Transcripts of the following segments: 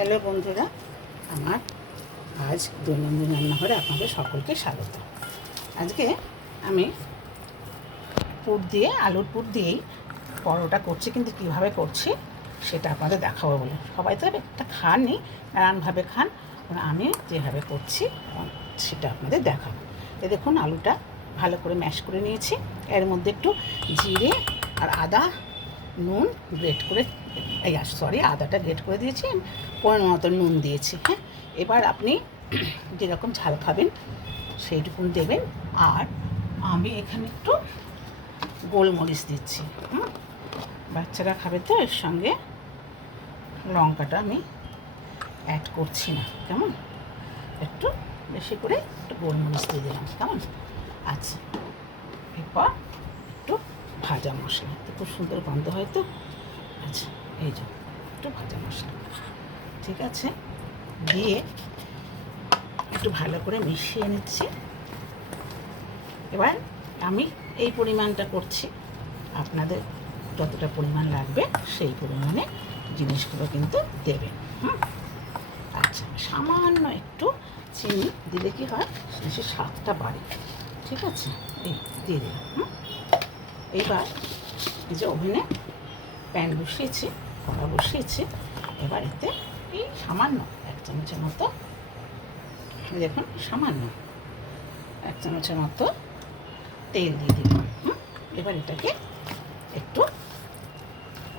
Hello বন্ধুরা, আমার আজ দৈনন্দিন রান্নাঘরে আপনাদের সকলকে স্বাগত। আজকে আমি পুর দিয়ে আলুর পুর দিয়েই পরোটা করছি, কিন্তু কীভাবে করছি সেটা আপনাদের দেখাবো বলে। সবাই তো একটা খানই, নানানভাবে খান, আমি যেভাবে করছি সেটা আপনাদের দেখাবো। তো দেখুন, আলুটা ভালো করে ম্যাশ করে নিয়েছি, এর মধ্যে একটু জিরে আর আদা, নুন গ্রেট করে, আদাটা গ্রেট করে দিয়েছি, পরিমাণ মতো নুন দিয়েছি। হ্যাঁ, এবার আপনি যেরকম ঝাল খাবেন সেইটুকুন দেবেন। আর আমি এখানে একটু গোলমরিচ দিচ্ছি। বাচ্চারা খাবে তো, এর সঙ্গে লঙ্কাটা আমি অ্যাড করছি না, কেমন? একটু বেশি করে একটু গোলমরিচ দিয়ে দিলাম, কেমন? আচ্ছা, এরপর একটু ভাজা মশলা, খুব সুন্দর গন্ধ হয় তো। আচ্ছা, এই যে একটু ভাজা মশলা, ঠিক আছে, দিয়ে একটু ভালো করে মিশিয়ে নিচ্ছি। এবার আমি এই পরিমাণটা করছি, আপনাদের যতটা পরিমাণ লাগবে সেই পরিমাণে জিনিসগুলো কিন্তু দেবেন। আচ্ছা, সামান্য একটু চিনি দিলে কি হয়, জিনিসের স্বাদটা বাড়ে, ঠিক আছে, এই দিয়ে দিলাম। এইবার এই যে ওভেনে প্যান বসিয়েছি, কড়া বসিয়েছি, এবার এতে এই সামান্য 1 চামচের মতো, দেখুন সামান্য 1 চামচের মতো তেল দিয়ে দিলাম। এবার এটাকে একটু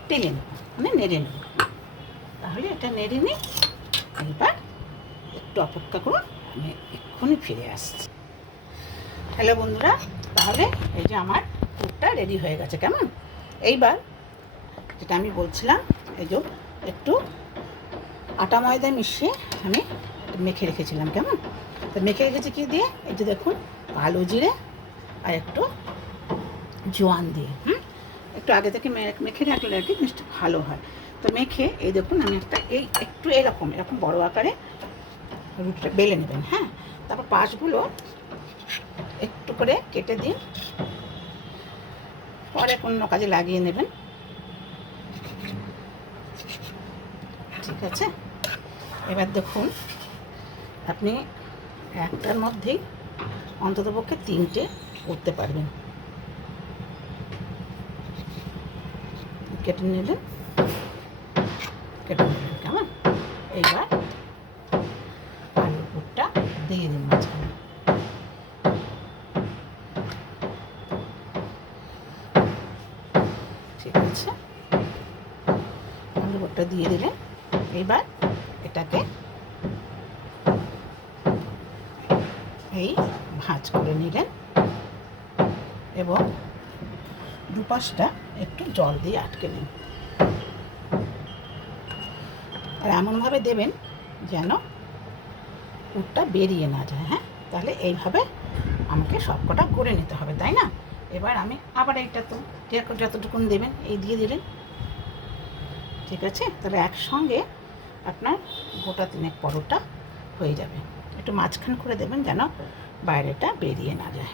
টেলে নেব, মানে নেড়ে নেব। তাহলে এটা নেড়ে নিই, এবার একটু অপেক্ষা করুন, আমি এক্ষুনি ফিরে আসছি। হ্যালো বন্ধুরা, তাহলে এই যে আমার পুরটা রেডি হয়ে গেছে, কেমন? এইবার যেটা আমি বলছিলাম, এই যে একটু আটা ময়দা মিশিয়ে আমি মেখে রেখেছিলাম, কেমন? তো মেখে রেখেছি কী দিয়ে, এই যে দেখুন, কালো জিরে আর একটু জোয়ান দিয়ে, একটু আগে থেকে মেখে রাখলে আর কি জিনিসটা ভালো হয়। তো মেখে এই দেখুন, আমি একটু এরকম বড় আকারে রুটিটা বেলে নেবেন। হ্যাঁ, তারপর পাশগুলো একটু করে কেটে দিন, পরে অন্য কাজে লাগিয়ে নেবেন, ঠিক আছে। এবার দেখুন, আপনি একটার মধ্যেই অন্ততপক্ষে 3টে করতে পারবেন। কেটে নিলেন, কেমন? এইবার আলুর পুরটা দিয়ে দিন মাঝখানে, ঠিক আছে। আলুর পুরটা দিয়ে দিলেন, এইবার এটাকে এই ভাঁজ করে নিলেন এবং দুপাশটা একটু জল দিয়ে আটকে নিন। আর এমনভাবে দেবেন যেন পুরটা বেরিয়ে না যায়। হ্যাঁ, তাহলে এইভাবে আমাকে সবকটা করে নিতে হবে, তাই না? এবার আমি আবার এইটা তো যতটুকুন দেবেন এই দিয়ে দিলেন, ঠিক আছে। তাহলে একসঙ্গে আপনার গোটা 3 পরোটা হয়ে যাবে। একটু মাঝখান করে দেবেন যেন বাইরেটা বেরিয়ে না যায়।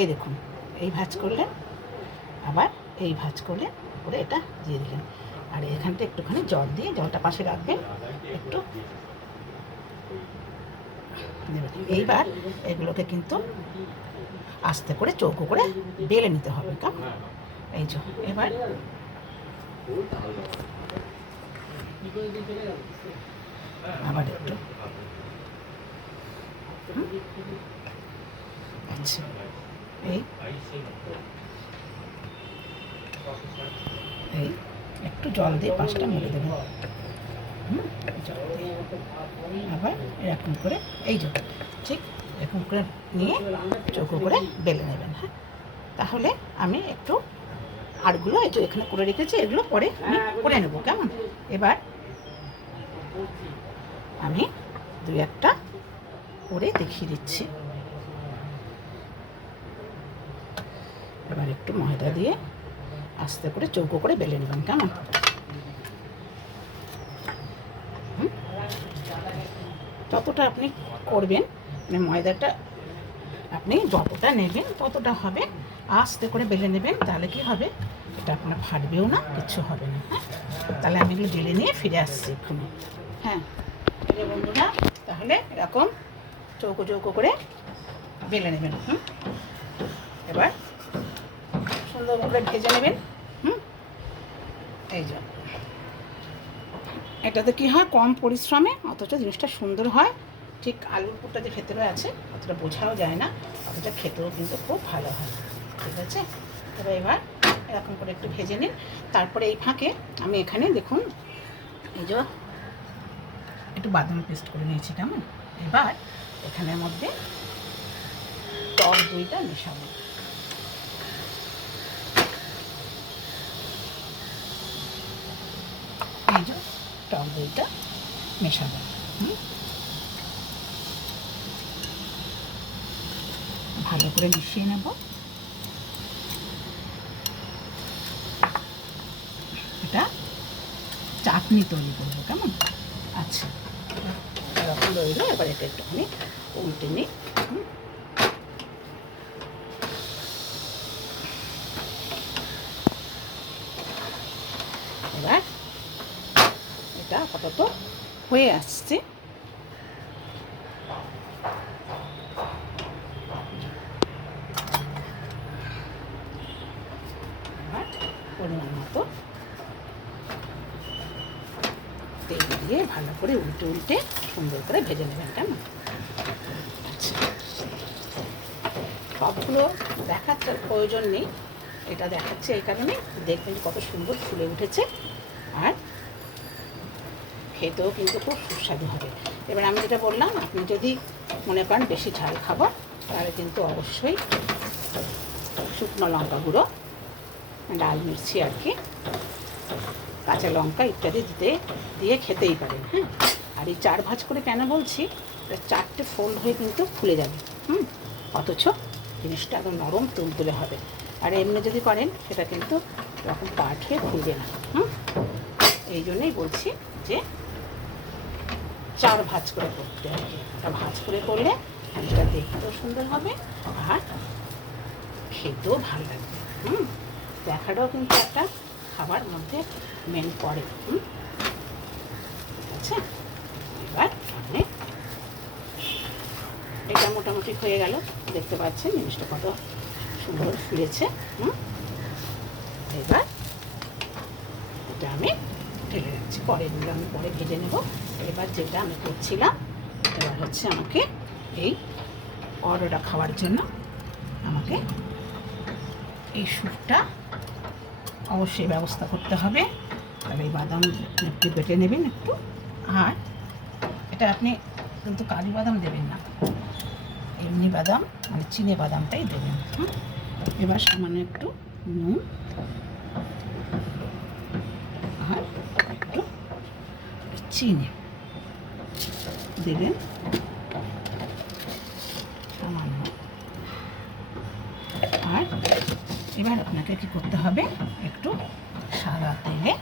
এই দেখুন, এই ভাঁজ করলেন, আবার এই ভাঁজ করলেন, করে এটা দিয়ে দিলেন। আর এখানটা একটুখানি জল দিয়ে, জলটা পাশে রাখবেন একটু দেবেন। এইবার এগুলোকে কিন্তু আস্তে করে চৌকো করে বেলে নিতে হবে, কেমন? এই যে এবার আবার একটু, আচ্ছা, এই একটু জল দিয়ে পাশটা মেরে দেবেন, জল দিয়ে আবার এরকম করে, এই যে ঠিক এরকম করে নিয়ে চৌকো করে বেলে নেবেন। হ্যাঁ, তাহলে আমি একটু আরগুলো এই যে এখানে করে রেখেছি, এগুলো পরে আমি করে নেবো, কেমন? এবার আমি 2-1টা করে দেখিয়ে দিচ্ছি। এবার একটু ময়দা দিয়ে আস্তে করে চৌকো করে বেলে নেবেন, কেমন? যতটা আপনি করবেন, মানে ময়দাটা আপনি যতটা নেবেন ততটা হবে, আস্তে করে বেলে নেবেন। তাহলে কি হবে, এটা আপনার ফাটবেও না, কিচ্ছু হবে না। হ্যাঁ, তাহলে আমি এগুলো জেলে নিয়ে ফিরে আসছি এক্ষুনি। হ্যাঁ, এই যে বন্ধুরা, তাহলে এরকম চৌকো চৌকো করে বেলে নেবেন। এবার সুন্দর করে ভেজে নেবেন। এই যে এটাতে কী হয়, কম পরিশ্রমে অথচ জিনিসটা সুন্দর হয়। ঠিক আলুর পুরটা যে ভেতরে আছে অতটা বোঝাও যায় না, অতটা খেতেও কিন্তু খুব ভালো হয়। ঠিক আছে, তবে এবার এরকম করে একটু ভেজে নিন। তারপরে এই ফাঁকে আমি এখানে দেখুন এই যে একটু বাদাম পেস্ট করে নিয়েছি। কেমন, এবার এখানের মধ্যে টক দইটা মেশাবো। এই যে টক দইটা মেশাবো। ভালো করে মিশিয়ে নেব। এটা চাটনি তৈরি করবো। কেমন, আচ্ছা এরকম রইল। এবার এটা একটুখানি উল্টে নিই। এবার এটা আপাতত হয়ে আসছে। এবার পরিমাণ মতো তেল দিয়ে ভালো করে উল্টে উল্টে সুন্দর করে ভেজে নেবেন। কেমন, আচ্ছা সবগুলো দেখার প্রয়োজন নেই, এটা দেখাচ্ছে এই কারণে দেখবেন কত সুন্দর ফুলে উঠেছে আর খেতেও কিন্তু খুব সুস্বাদু হবে। এবার আমি যেটা বললাম, আপনি যদি মনে করেন বেশি ঝাল খাবার, তাহলে কিন্তু অবশ্যই শুকনো লঙ্কা গুঁড়ো, লাল মির্চি আর কি, কাঁচা লঙ্কা ইত্যাদি দিয়ে খেতেই পারেন। হ্যাঁ, আর এই 4 ভাঁজ করে কেন বলছি, 4টে ফোল্ড হয়ে কিন্তু ফুলে যাবে। অথচ জিনিসটা একদম নরম তুলতুলে হবে। আর এমনি যদি করেন সেটা কিন্তু এরকম পাট হয়ে ফুলবে না। এই জন্যই বলছি যে 4 ভাঁজ করে করতে আর কি। এটা ভাঁজ করে করলে জিনিসটা দেখতেও সুন্দর হবে আর খেতেও ভালো লাগবে। দেখাটাও কিন্তু একটা খাবার মধ্যে মেন পড়ে। ঠিক আছে, এবার আমি এটা মোটামুটি হয়ে গেল। দেখতে পাচ্ছেন জিনিসটা কত সুন্দর ফুলেছে। এবার এটা আমি ঢেলে রাখছি, পরেরগুলো আমি পরে ভেজে নেব। এবার যেটা আমি করছিলাম, এবার হচ্ছে আমাকে এই পরোটা খাওয়ার জন্য আমাকে এই স্যুপটা অবশ্যই ব্যবস্থা করতে হবে। তাহলে এই বাদাম একটু বেটে নেবেন একটু, আর এটা আপনি কিন্তু কাজু বাদাম দেবেন না, এমনি বাদাম মানে চিনে বাদামটাই দেবেন। এবার সামান্য একটু নুন আর একটু চিনি দেবেন সামান্য। আর এবার আপনাকে কি করতে হবে, একটু সাদা তেলে,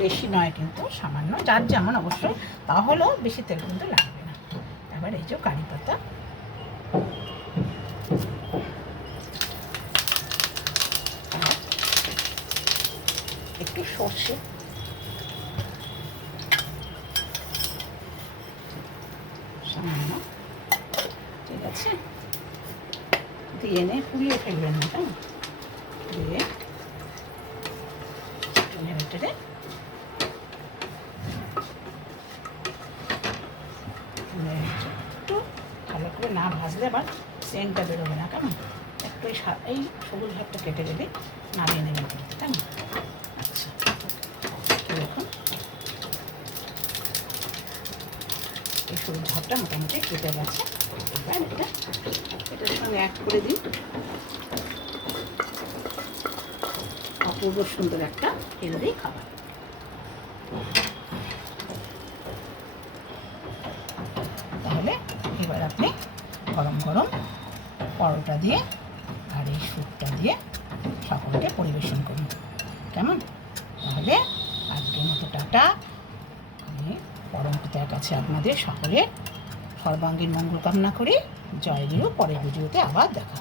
বেশি নয় কিন্তু সামান্য, যার যেমন অবশ্যই, তাহলেও বেশি তেল কিন্তু লাগবে না। এবার এই যে কারি পাতা, একটু সর্ষে, সামান্য, ঠিক আছে, দিয়ে এনে পুড়িয়ে ফেলবেন না, কেমন, দিয়ে নেড়ে একটু ভালো করে না ভাজলে আবার সেন্টটা বেরোবে না। কেমন, একটু এই সবুজ ভাগটা কেটে গেলে নামিয়ে নেবেন কিন্তু। কেমন, আচ্ছা দেখুন এই সবুজ ভাগটা মোটামুটি কেটে গেছে। এবার এটার সঙ্গে অ্যাড করে দিই অপূর্ব সুন্দর একটা হেলদি খাবার। তাহলে এবার আপনি গরম গরম পরোটা দিয়ে আর এই স্যুপটা দিয়ে সকলকে পরিবেশন করুন। কেমন, তাহলে আজকের মতো টাটা। আমি পরম পিতার কাছে আপনাদের সকলের সর্বাঙ্গীন মঙ্গল কামনা করি। জয় গুরু। পরের ভিডিওতে আবার দেখা।